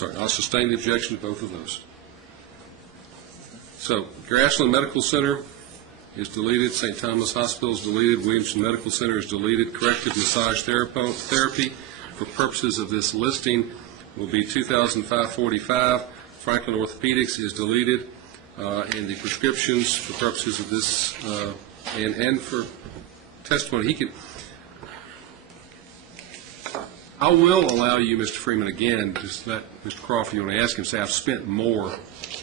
sorry, I'll sustain the objection to both of those. So, Grassland Medical Center is deleted, St. Thomas Hospital is deleted, Williamson Medical Center is deleted, corrective massage therapy for purposes of this listing will be $2,545. Franklin Orthopedics is deleted, and the prescriptions for purposes of this and for testimony, I will allow you, Mr. Freeman, again, just let Mr. Crawford, you want to ask him, say I've spent more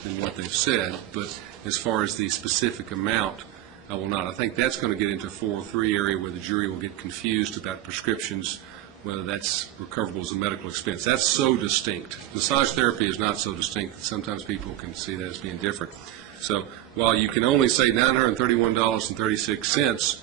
than what they've said, but as far as the specific amount, I will not. I think that's going to get into a 403 area where the jury will get confused about prescriptions, whether that's recoverable as a medical expense. That's so distinct. Massage therapy is not so distinct that sometimes people can see that as being different. So while you can only say $931.36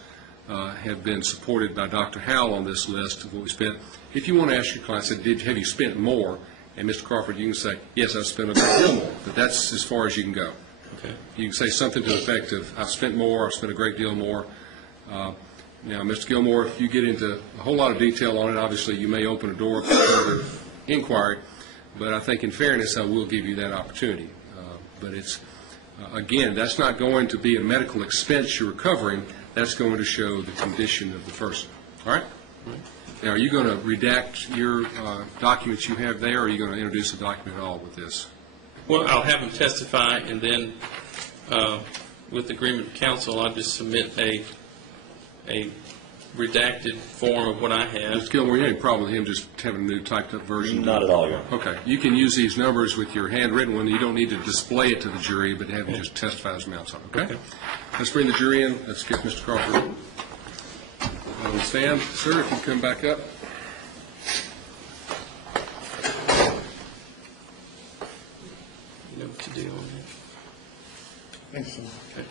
have been supported by Dr. Howell on this list of what we spent, if you want to ask your client, say, have you spent more? And Mr. Crawford, you can say, yes, I've spent a great deal more, but that's as far as you can go. Okay. You can say something to the effect of, I've spent more, I've spent a great deal more. Now, Mr. Gilmore, if you get into a whole lot of detail on it, obviously you may open a door for further inquiry, but I think in fairness I will give you that opportunity. But it's, again, that's not going to be a medical expense you're recovering, that's going to show the condition of the person. All right? Now, are you going to redact your documents you have there, or are you going to introduce a document at all with this? Well, I'll have them testify, and then with agreement of counsel, I'll just submit a redacted form of what I have. Mr. Gilmore, you have any problem with him just having a new typed-up version? Not at all, Your Honor. Okay. You can use these numbers with your handwritten one. You don't need to display it to the jury, but have them just testify as amounts on it. Okay? Let's bring the jury in. Let's get Mr. Crawford on the stand. Sir, if you come back up. You know what to do on that? Thanks, sir. Okay.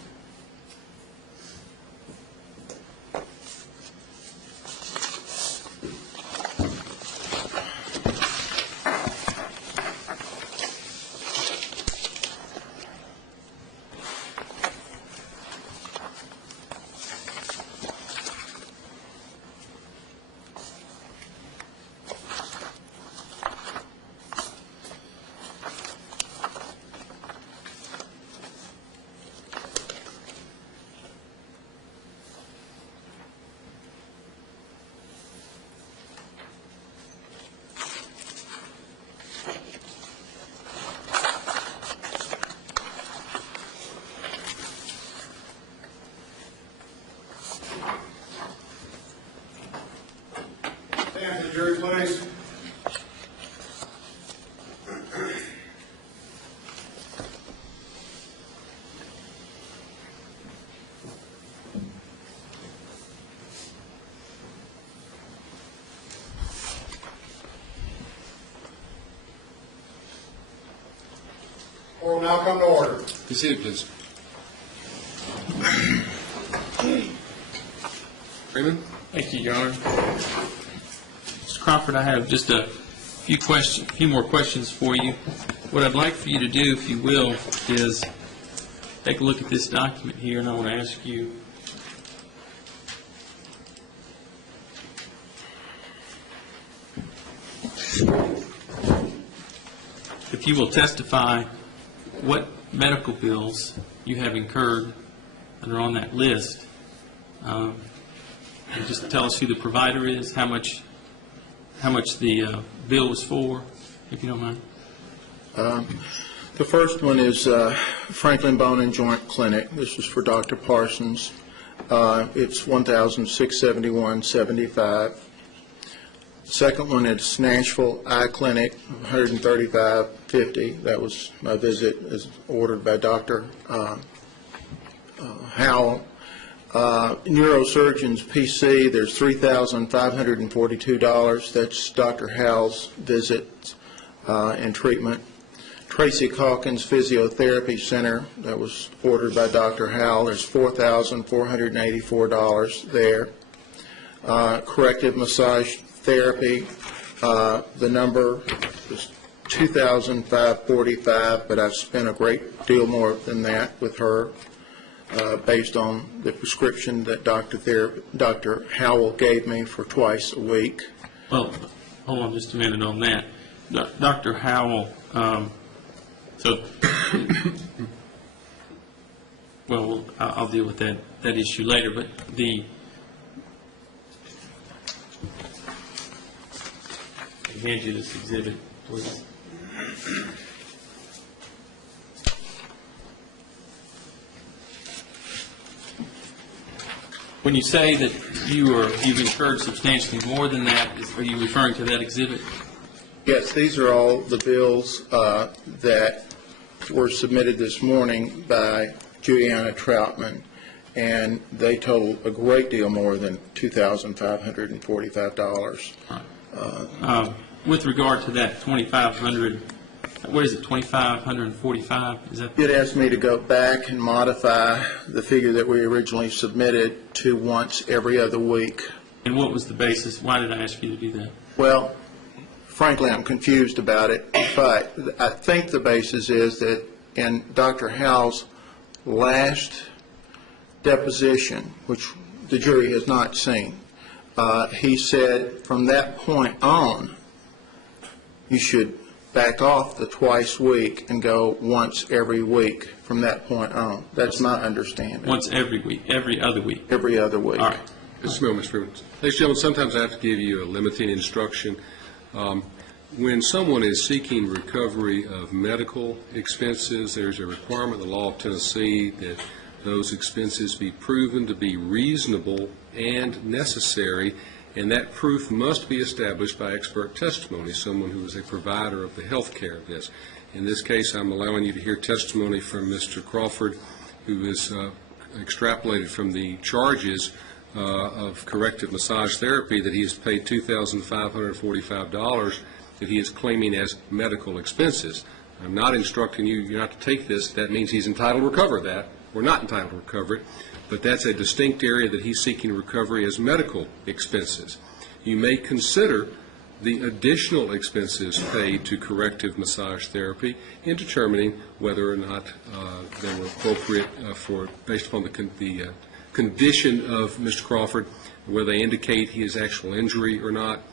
Stand for the jury, please. Court will now come to order. Be seated, please. Freeman? Thank you, Your Honor. Mr. Crawford, I have just a few more questions for you. What I'd like for you to do, if you will, is take a look at this document here, and I want to ask you if you will testify what medical bills you have incurred that are on that list. And just tell us who the provider is, how much the bill was for, if you don't mind. The first one is Franklin Bone and Joint Clinic. This is for Dr. Parsons. It's $1,671.75. Second one is Nashville Eye Clinic, $135.50. That was my visit as ordered by Dr. Howell. Neurosurgeon's PC, there's $3,542. That's Dr. Howell's visit and treatment. Tracy Calkins Physiotherapy Center, that was ordered by Dr. Howell. There's $4,484 there. Corrective massage therapy, the number is $2,545, but I've spent a great deal more than that with her. Based on the prescription that Dr. Howell gave me for twice a week. Well, hold on just a minute on that. Dr. Howell, well, I'll deal with that issue later, but I'll hand you this exhibit, please. When you say that you've incurred substantially more than that, are you referring to that exhibit? Yes, these are all the bills that were submitted this morning by Juliana Troutman, and they total a great deal more than $2,545. With regard to that 2,500, what is it, 2,545? Is that? It asked me to go back and modify the figure that we originally submitted to once every other week. And what was the basis? Why did I ask you to do that? Well, frankly, I'm confused about it, but I think the basis is that in Dr. Howell's last deposition, which the jury has not seen, he said from that point on, you should back off the twice week and go once every week from that point on. That's my understanding. Once every week, every other week. Every other week. All right. Mr. Miller, Mr. Freeman. Ladies and gentlemen, sometimes I have to give you a limiting instruction. When someone is seeking recovery of medical expenses, there's a requirement in the law of Tennessee that those expenses be proven to be reasonable and necessary, and that proof must be established by expert testimony, someone who is a provider of the health care of this. In this case, I'm allowing you to hear testimony from Mr. Crawford, who is extrapolated from the charges of corrective massage therapy that he has paid $2,545 that he is claiming as medical expenses. I'm not instructing you not to take this. That means he's entitled to recover that. We're not entitled to recover it, but that's a distinct area that he's seeking recovery as medical expenses. You may consider the additional expenses paid to corrective massage therapy in determining whether or not they were appropriate based upon the condition of Mr. Crawford, whether they indicate his actual injury or not,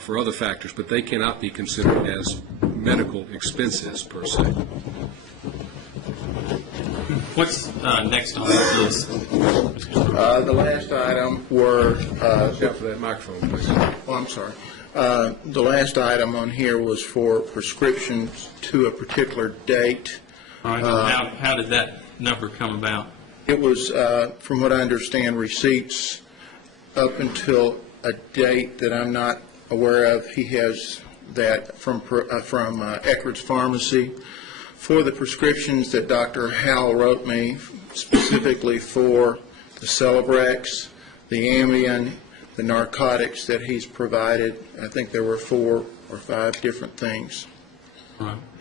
for other factors, but they cannot be considered as medical expenses per se. What's next on the list? The last item were, Watch out for that microphone, please. I'm sorry. The last item on here was for prescriptions to a particular date. All right. How did that number come about? It was, from what I understand, receipts up until a date that I'm not aware of. He has that from Eckerd's Pharmacy for the prescriptions that Dr. Howell wrote me, specifically for the Celebrex, the Ambien, the narcotics that he's provided. I think there were 4 or 5 different things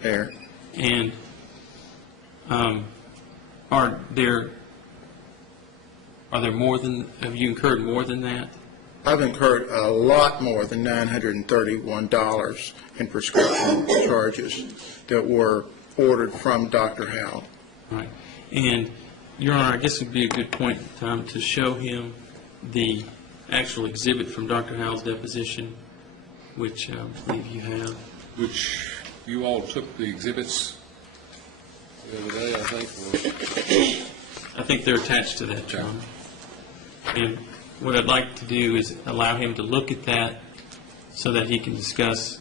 there. And are there more than, have you incurred more than that? I've incurred a lot more than $931 in prescription charges that were ordered from Dr. Howell. Right. And, Your Honor, I guess it would be a good point in time to show him the actual exhibit from Dr. Howell's deposition, which I believe you have. Which you all took the exhibits the other day, I think. I think they're attached to that, Your Honor. And what I'd like to do is allow him to look at that so that he can discuss